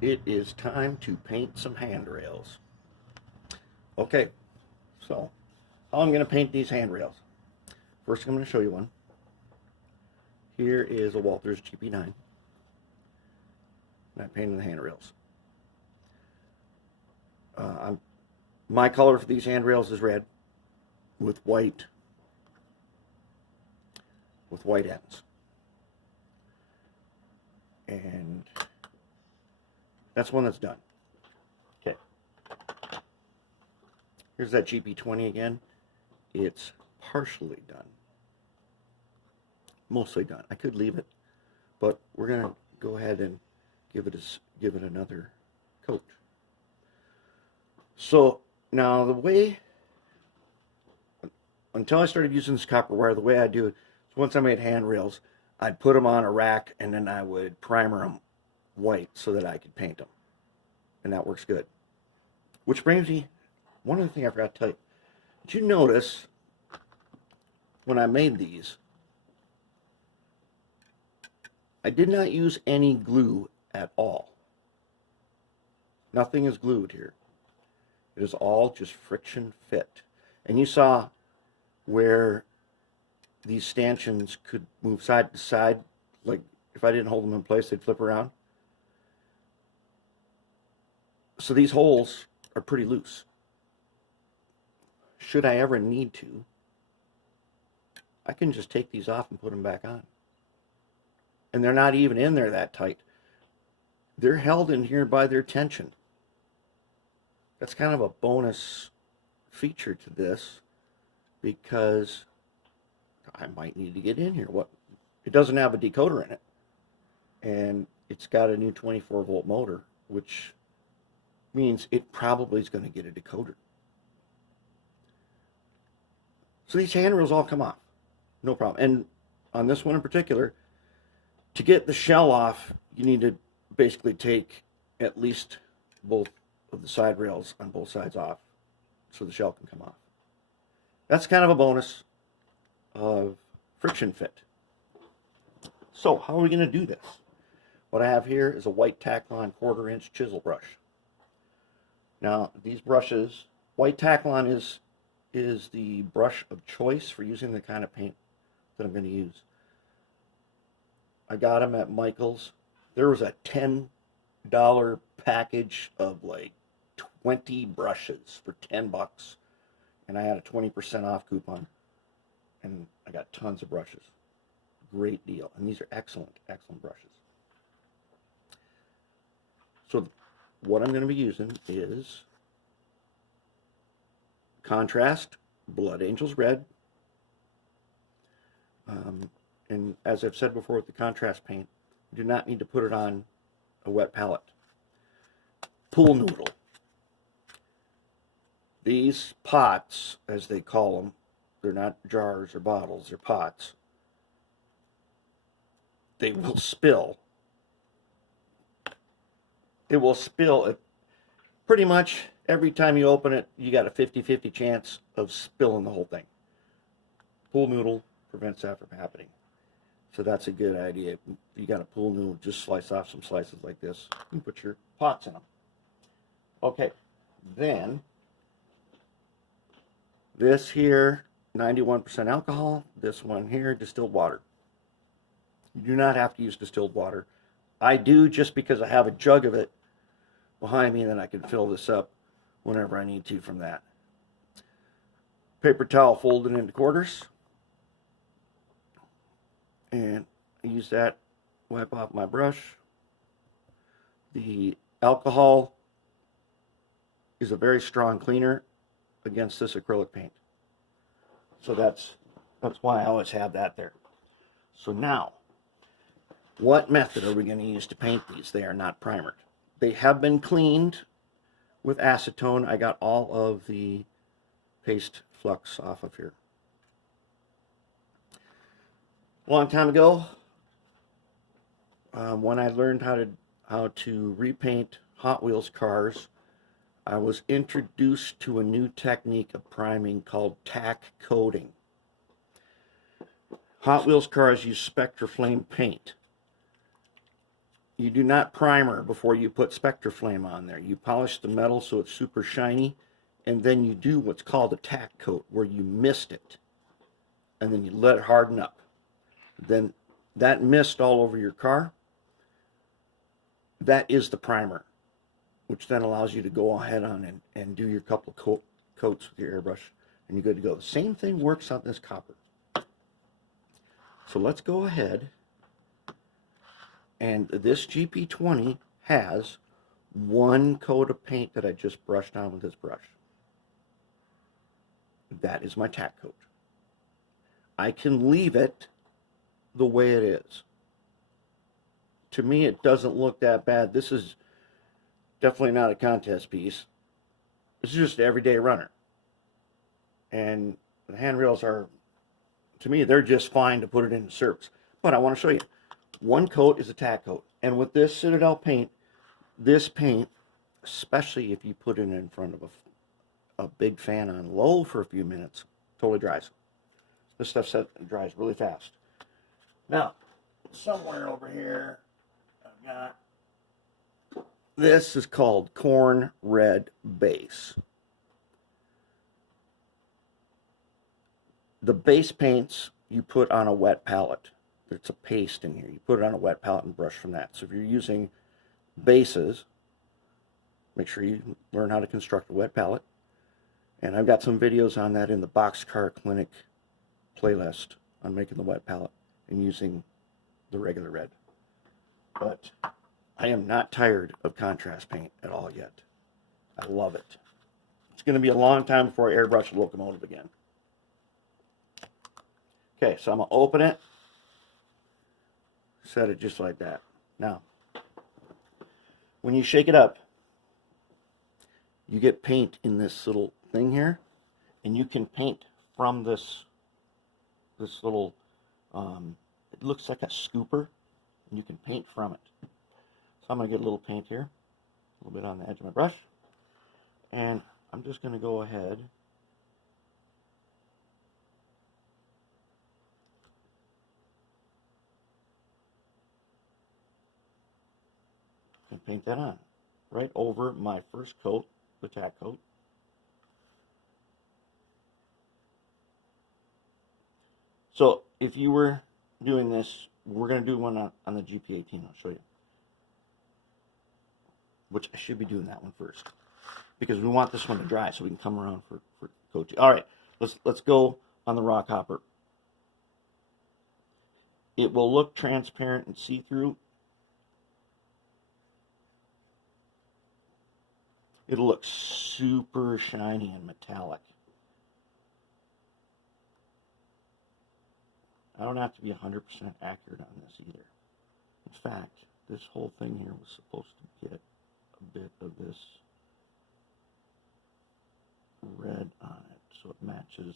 it is time to paint some handrails. Okay, so how I'm going to paint these handrails. First, I'm going to show you one. Here is a Walther's GP9. And I painted the handrails. My color for these handrails is red with white ends. And that's one that's done. Okay. Here's that GP20 again. It's partially done. Mostly done. I could leave it, but we're going to go ahead and give it another coat. So now the way, until I started using this copper wire, the way I do it is once I made handrails, I'd put them on a rack and then I would primer them white so that I could paint them. And that works good. Which brings me, one other thing I forgot to tell you. Did you notice when I made these, I did not use any glue at all. Nothing is glued here. It is all just friction fit. And you saw where these stanchions could move side to side, like if I didn't hold them in place, they'd flip around. So these holes are pretty loose. Should I ever need to, I can just take these off and put them back on. And they're not even in there that tight. They're held in here by their tension. That's kind of a bonus feature to this because I might need to get in here. It doesn't have a decoder in it. And it's got a new 24-volt motor, which means it probably is going to get a decoder. So these handrails all come off. No problem. And on this one in particular, to get the shell off, you need to basically take at least both of the side rails on both sides off so the shell can come off. That's kind of a bonus of friction fit. So how are we going to do this? What I have here is a white Taclon 1/4-inch chisel brush. Now these brushes, white Taclon is the brush of choice for using the kind of paint that I'm going to use. I got them at Michael's. There was a $10 package of like 20 brushes for $10, and I had a 20% off coupon, and I got tons of brushes. Great deal, and these are excellent brushes. So what I'm going to be using is Contrast Blood Angels Red, and as I've said before with the contrast paint, you do not need to put it on a wet palette. Pool noodle. These pots, as they call them, they're not jars or bottles, they're pots. They will spill. It will spill. Pretty much every time you open it, you got a 50-50 chance of spilling the whole thing. Pool noodle prevents that from happening. So that's a good idea. If you got a pool noodle, just slice off some slices like this and put your pots in them. Okay, then this here, 91% alcohol. This one here, distilled water. You do not have to use distilled water. I do just because I have a jug of it behind me, and then I can fill this up whenever I need to from that. Paper towel folded into quarters. And I use that, wipe off my brush. The alcohol is a very strong cleaner against this acrylic paint. So that's why I always have that there. So now, what method are we going to use to paint these? They are not primered. They have been cleaned with acetone. I got all of the paste flux off of here. A long time ago, when I learned how to repaint Hot Wheels cars, I was introduced to a new technique of priming called tack coating. Hot Wheels cars use Spectraflame paint. you do not primer before you put Spectraflame on there. You polish the metal so it's super shiny, and then you do what's called a tack coat, where you mist it, and then you let it harden up. Then that mist all over your car, that is the primer, which then allows you to go ahead on and do your couple of coats with your airbrush, and you're good to go. The same thing works on this copper. So let's go ahead, and this GP20 has one coat of paint that I just brushed on with this brush. That is my tack coat. I can leave it the way it is. To me, it doesn't look that bad. This is definitely not a contest piece. This is just an everyday runner. And the handrails are, to me, they're just fine to put it into service. But I want to show you. One coat is a tack coat. And with this Citadel paint, this paint, especially if you put it in front of a big fan on low for a few minutes, totally dries. This stuff dries really fast. Now, somewhere over here, I've got, this is called Corn Red Base. The base paints you put on a wet palette. There's a paste in here. You put it on a wet palette and brush from that. So if you're using bases, make sure you learn how to construct a wet palette. And I've got some videos on that in the Boxcar Clinic playlist on making the wet palette and using the regular red. But I am not tired of contrast paint at all yet. I love it. It's going to be a long time before I airbrush a locomotive again. Okay, so I'm going to open it, set it just like that. Now, when you shake it up, you get paint in this little thing here, and you can paint from this little, it looks like a scooper, and you can paint from it. So I'm going to get a little paint here, a little bit on the edge of my brush, and I'm just going to go ahead and paint that on right over my first coat, the tack coat. So if you were doing this, we're going to do one on the GP18. I'll show you. Which I should be doing that one first, because we want this one to dry so we can come around for coat 2. All right, let's go on the raw copper. It will look transparent and see-through. It'll look super shiny and metallic. I don't have to be 100% accurate on this either. In fact, this whole thing here was supposed to get a bit of this red on it, so it matches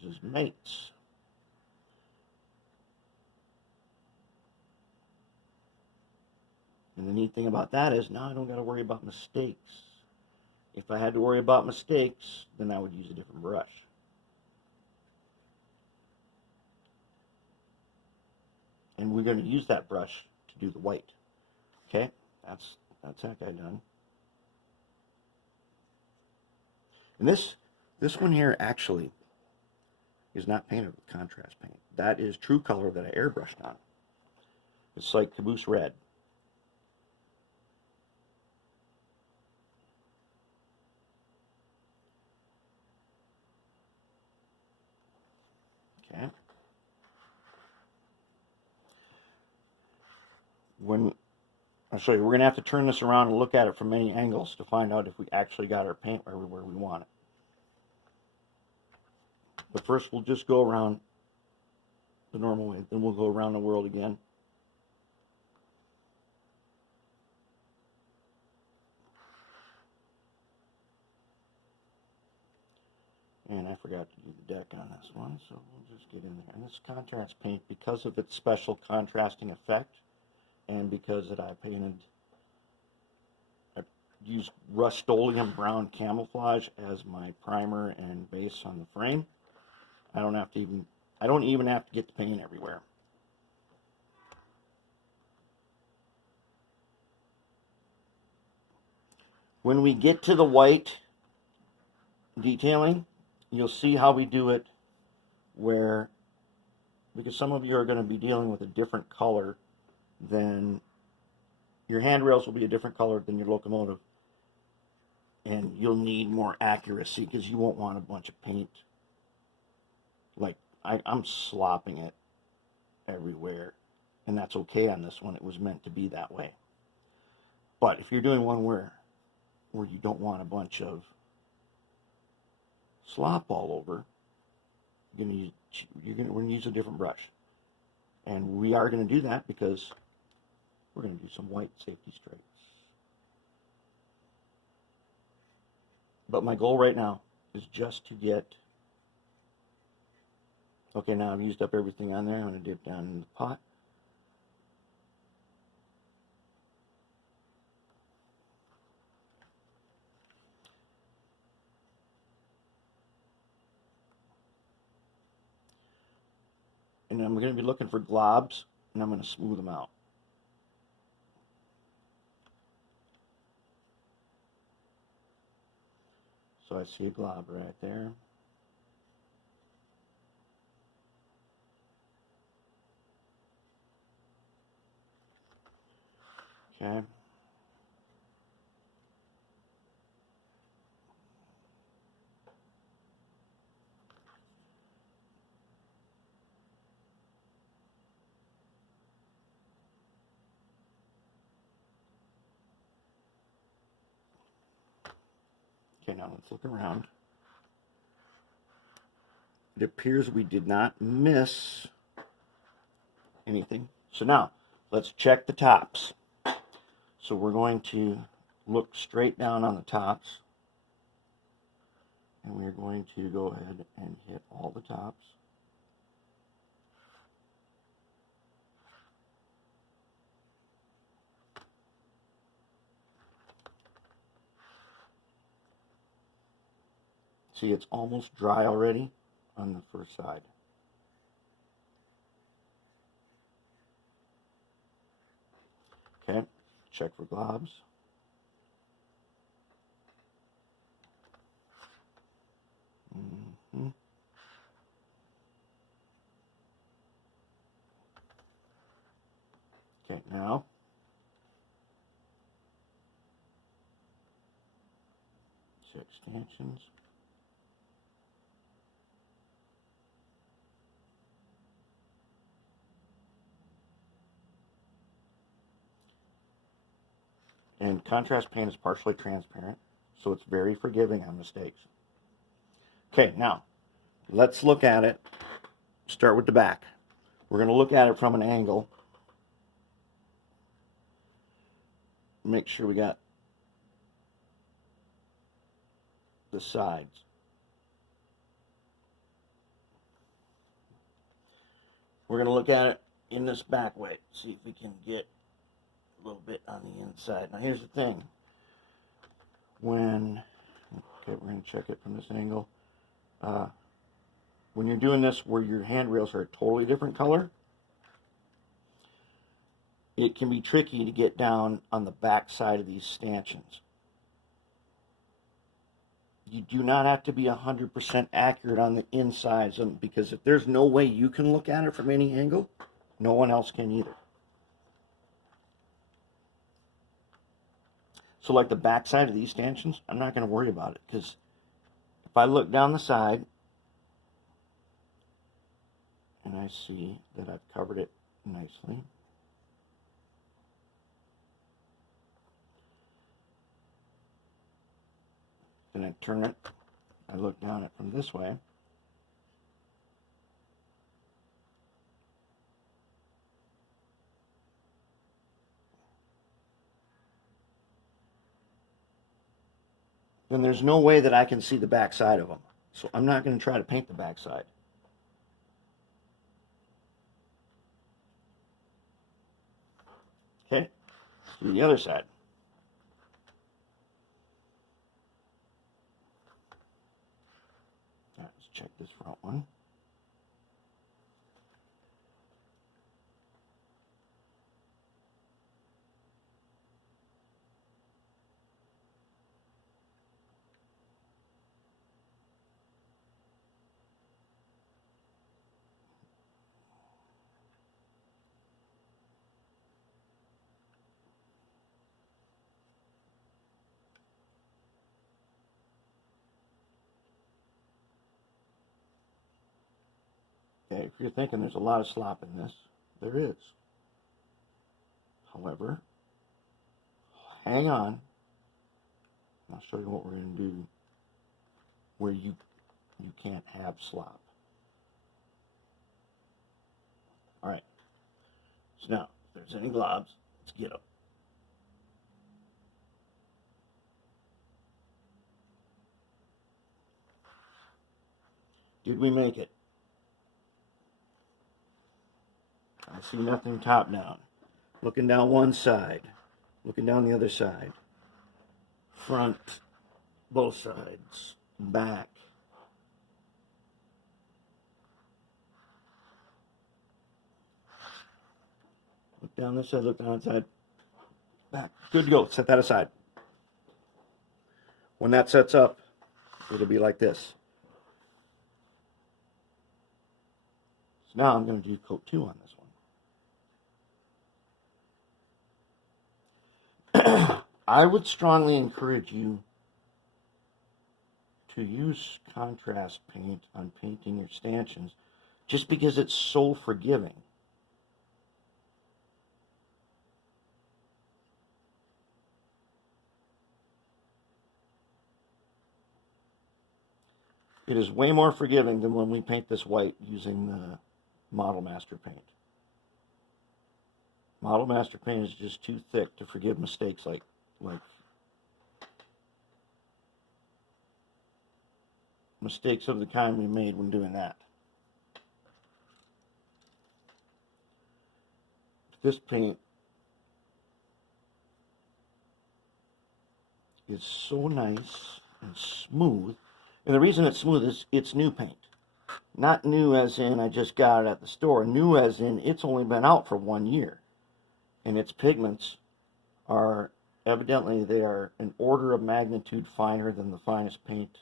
his mates. And the neat thing about that is now I don't got to worry about mistakes. If I had to worry about mistakes, then I would use a different brush. And we're going to use that brush to do the white. Okay, that's that guy done. And this one here actually is not painted with contrast paint. That is true color that I airbrushed on. It's like caboose red. Okay. I'll show you, we're going to have to turn this around and look at it from many angles to find out if we actually got our paint where we want it. But first we'll just go around the normal way, then we'll go around the world again. And I forgot to do the deck on this one, so we'll just get in there. And this contrast paint, because of its special contrasting effect, and because that I used Rust-Oleum brown camouflage as my primer and base on the frame, I don't even have to get the paint everywhere. When we get to the white detailing, you'll see how we do it where, because some of you are going to be dealing with a different color than, your handrails will be a different color than your locomotive. And you'll need more accuracy because you won't want a bunch of paint. Like, I'm slopping it everywhere. And that's okay on this one. It was meant to be that way. But if you're doing one where you don't want a bunch of slop all over, we're going to use a different brush. And we are going to do that because we're going to do some white safety stripes. But my goal right now is just to get, okay, now I've used up everything on there. I'm going to dip down in the pot. And I'm going to be looking for globs, and I'm going to smooth them out. So I see a glob right there. Okay. Okay, now let's look around. It appears we did not miss anything. So now, let's check the tops. So we're going to look straight down on the tops. And we're going to go ahead and hit all the tops. See, it's almost dry already on the first side. Okay, check for globs. Okay, now check stanchions. And contrast paint is partially transparent, so it's very forgiving on mistakes. Okay, now let's look at it. Start with the back. We're going to look at it from an angle. Make sure we got the sides. We're going to look at it in this back way. See if we can get a little bit on the inside. Now here's the thing. Okay, we're going to check it from this angle. When you're doing this where your handrails are a totally different color, it can be tricky to get down on the back side of these stanchions. You do not have to be 100% accurate on the insides of them, because if there's no way you can look at it from any angle, no one else can either. So like the back side of these stanchions, I'm not going to worry about it, because if I look down the side and I see that I've covered it nicely, then I turn it, I look down it from this way, then there's no way that I can see the back side of them. So I'm not going to try to paint the back side. Okay, let's do the other side. All right, let's check this front one. Okay, if you're thinking there's a lot of slop in this, there is. However, hang on. I'll show you what we're going to do where you can't have slop. All right. So now, if there's any globs, let's get them. Did we make it? I see nothing top down. Looking down one side, looking down the other side. Front, both sides, back. Look down this side, look down that side, back. Good to go. Set that aside. When that sets up, it'll be like this. So now I'm going to do coat 2 on this one. I would strongly encourage you to use contrast paint on painting your stanchions just because it's so forgiving. It is way more forgiving than when we paint this white using the Model Master paint. Model Master paint is just too thick to forgive mistakes like mistakes of the kind we made when doing that. This paint is so nice and smooth, and the reason it's smooth is it's new paint. Not new as in I just got it at the store, new as in it's only been out for 1 year. And its pigments are, evidently they are an order of magnitude finer than the finest paint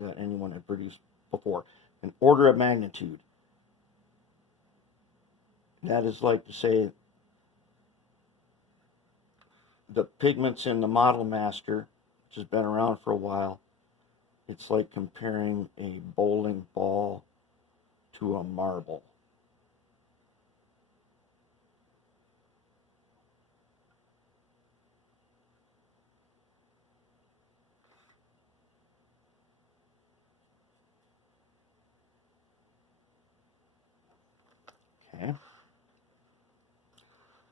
that anyone had produced before. An order of magnitude. That is like to say the pigments in the Model Master, which has been around for a while, it's like comparing a bowling ball to a marble. Okay.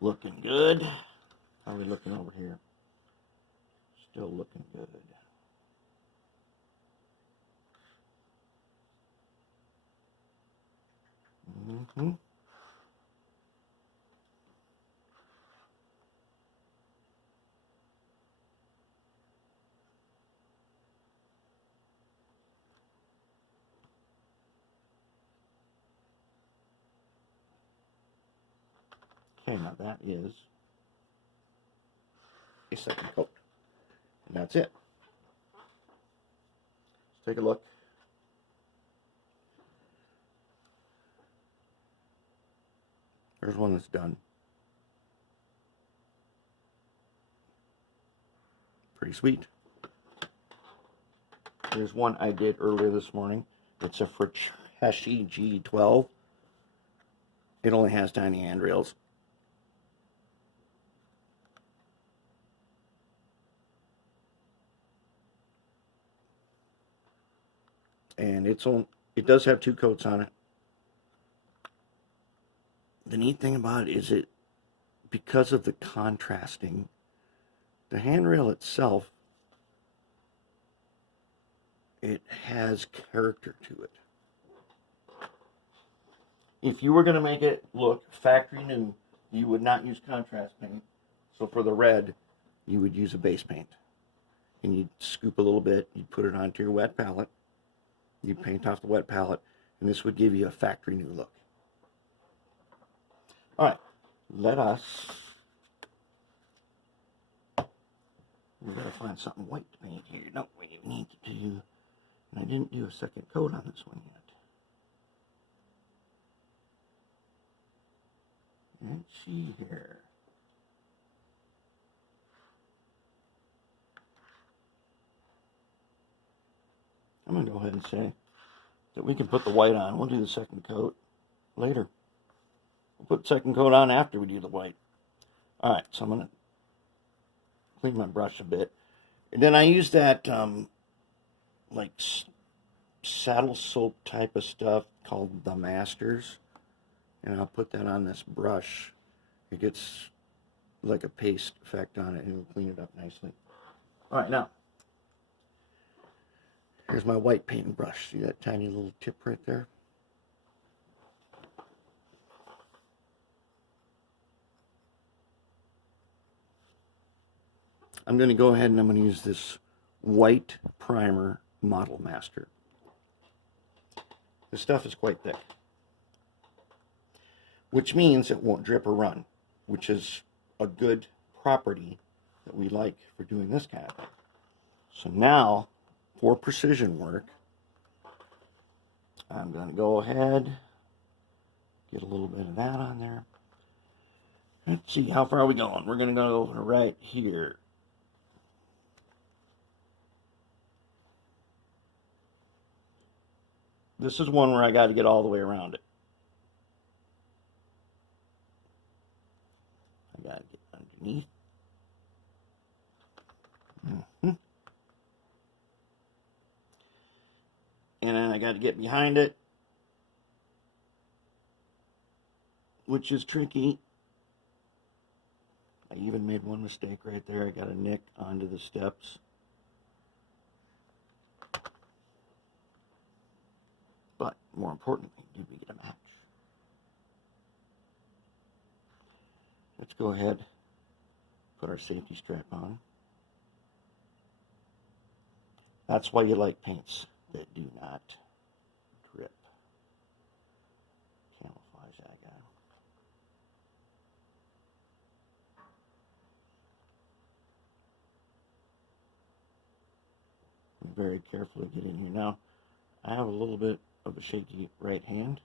Looking good. How are we looking over here? Still looking good. Mm-hmm. Okay, now that is a second coat. And that's it. Let's take a look. There's one that's done. Pretty sweet. There's one I did earlier this morning. It's a Fresheshi G12. It only has tiny handrails. And it does have 2 coats on it. The neat thing about it is because of the contrasting, the handrail itself, it has character to it. If you were going to make it look factory new, you would not use contrast paint. So for the red, you would use a base paint. And you'd scoop a little bit, you'd put it onto your wet palette, you'd paint off the wet palette, and this would give you a factory new look. All right, let us, we gotta find something white to paint here. No, we need to do, and I didn't do a second coat on this one yet. Let's see here. I'm going to go ahead and say that we can put the white on. We'll do the second coat. later. We'll put second coat on after we do the white. Alright, so I'm going to clean my brush a bit. And then I use that like saddle soap type of stuff called the Masters. And I'll put that on this brush. It gets like a paste effect on it and it'll clean it up nicely. Alright, now here's my white painting brush. See that tiny little tip right there? I'm going to go ahead and I'm going to use this white primer Model Master. This stuff is quite thick, which means it won't drip or run, which is a good property that we like for doing this kind of thing. So now, for precision work, I'm going to go ahead, get a little bit of that on there. Let's see, how far are we going? We're going to go right here. This is one where I got to get all the way around it. I got to get underneath. And then I got to get behind it, which is tricky. I even made one mistake right there. I got a nick onto the steps. But more importantly, did we get a match? Let's go ahead, put our safety strap on. That's why you like paints that do not drip. Camouflage that guy. Very carefully get in here. Now, I have a little bit of a shaky right hand.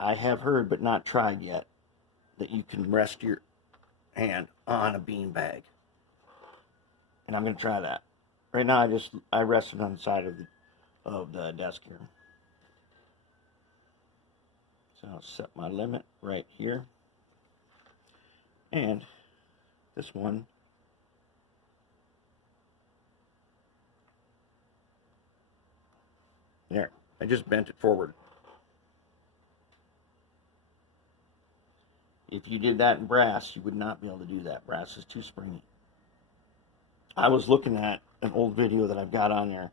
I have heard, but not tried yet, that you can rest your hand on a bean bag. And I'm going to try that. Right now, I rest it on the side of the desk here. So I'll set my limit right here. And this one, there, I just bent it forward. If you did that in brass, you would not be able to do that. Brass is too springy. I was looking at an old video that I've got on there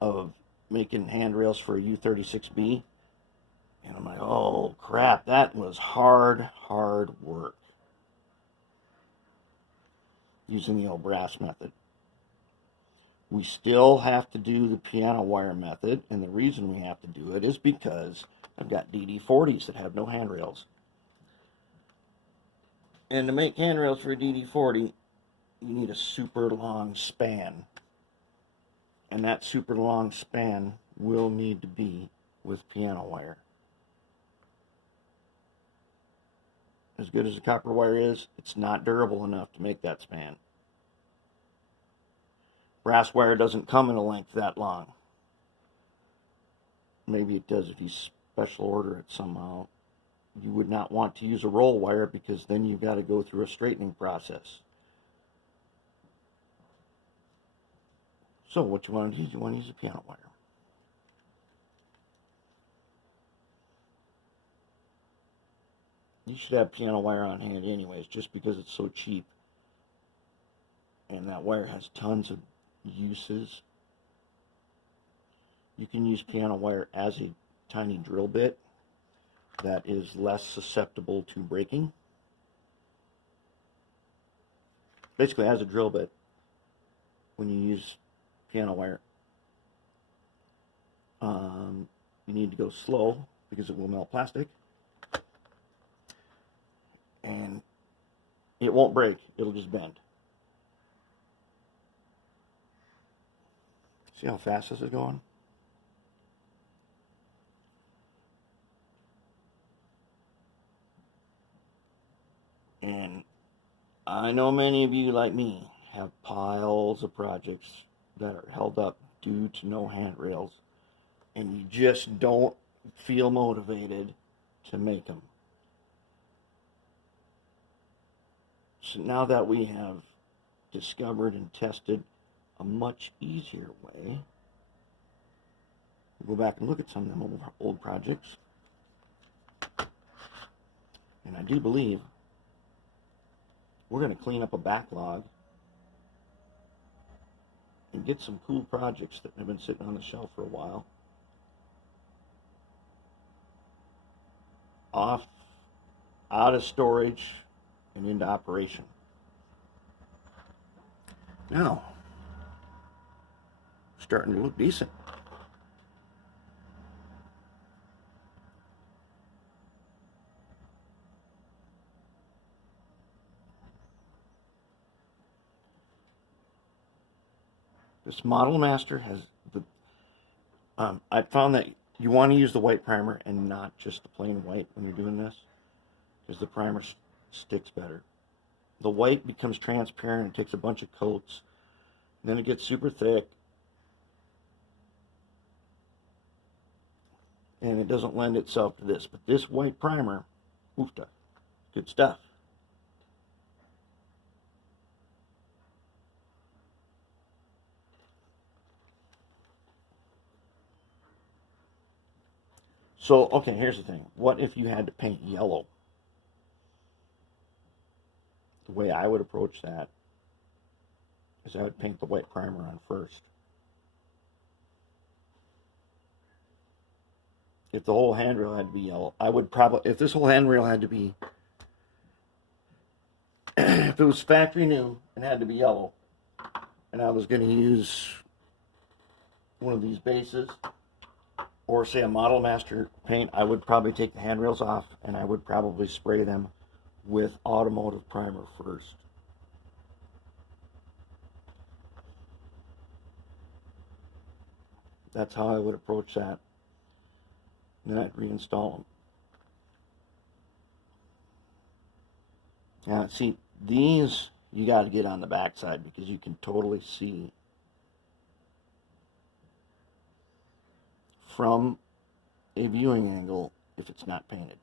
of making handrails for a U36B, and I'm like, oh crap, that was hard work using the old brass method. We still have to do the piano wire method, and the reason we have to do it is because I've got DD40s that have no handrails. And to make handrails for a DD40, you need a super long span. And that super long span will need to be with piano wire. As good as the copper wire is, it's not durable enough to make that span. Brass wire doesn't come in a length that long. Maybe it does if you special order it somehow. You would not want to use a roll wire because then you've got to go through a straightening process. So what you want to do is you want to use a piano wire. You should have piano wire on hand anyways, just because it's so cheap. And that wire has tons of uses. You can use piano wire as a tiny drill bit that is less susceptible to breaking. Basically, as a drill bit, when you use piano wire, you need to go slow because it will melt plastic. And it won't break, it'll just bend. See how fast this is going? And I know many of you, like me, have piles of projects that are held up due to no handrails, and you just don't feel motivated to make them. So now that we have discovered and tested a much easier way, we'll go back and look at some of them old projects. And I do believe we're going to clean up a backlog and get some cool projects that have been sitting on the shelf for a while out of storage and into operation. Now, starting to look decent. This Model Master has the, I found that you want to use the white primer and not just the plain white when you're doing this, because the primer sticks better. The white becomes transparent and takes a bunch of coats, and then it gets super thick, and it doesn't lend itself to this. But this white primer, oofta, good stuff. So, okay, here's the thing. What if you had to paint yellow? The way I would approach that is I would paint the white primer on first. If the whole handrail had to be yellow, I would probably, if this whole handrail had to be, if it was factory new and had to be yellow, and I was going to use one of these bases, or say a Model Master paint, I would probably take the handrails off and I would probably spray them with automotive primer first. That's how I would approach that. And then I'd reinstall them. Now, see, these you got to get on the back side because you can totally see from a viewing angle if it's not painted.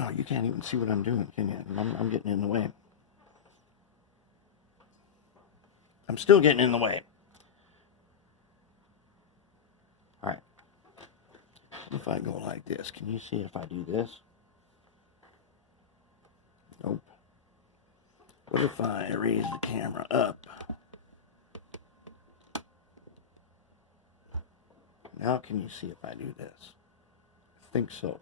Oh, you can't even see what I'm doing, can you? I'm getting in the way. I'm still getting in the way. All right. If I go like this, can you see if I do this? Nope. What if I raise the camera up? Now can you see if I do this? I think so.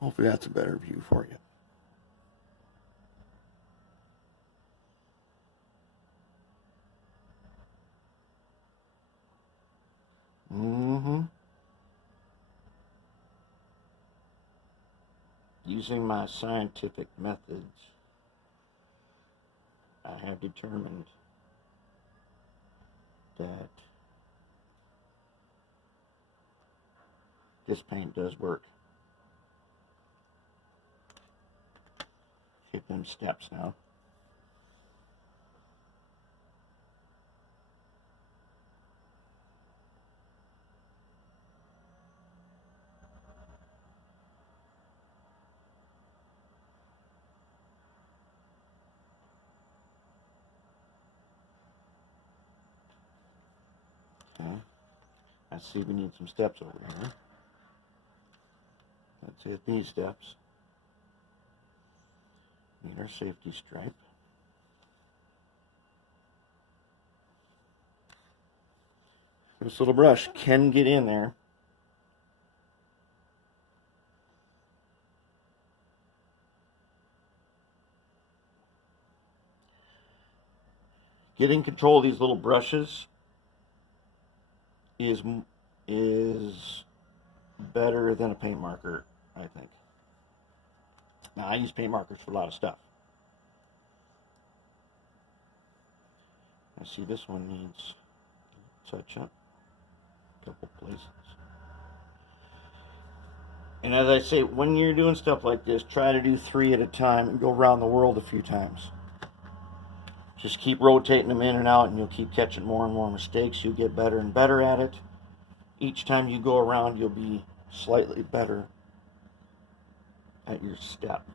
Hopefully that's a better view for you. Using my scientific methods, I have determined that this paint does work. Hit them steps now. Okay. I see we need some steps over here. Let's hit these steps. Need our safety stripe. This little brush can get in there. Getting control of these little brushes is better than a paint marker, I think. Now, I use paint markers for a lot of stuff. I see this one needs touch up. multiple places. And as I say, when you're doing stuff like this, try to do 3 at a time and go around the world a few times. Just keep rotating them in and out, and you'll keep catching more and more mistakes. You'll get better and better at it. Each time you go around, you'll be slightly better at your step.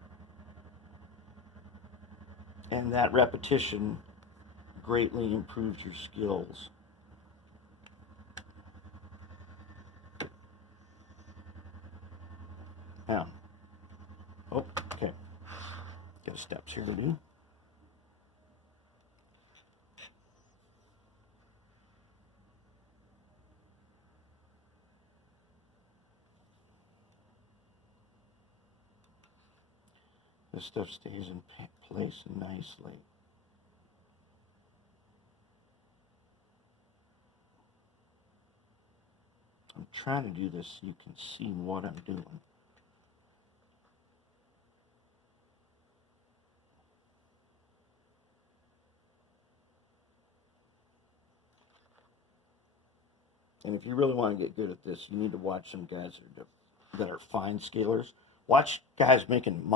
And that repetition greatly improves your skills. Now, oh, okay. Got steps here to do. This stuff stays in place nicely. I'm trying to do this so you can see what I'm doing. And if you really want to get good at this, you need to watch some guys that are fine scalers. Watch guys making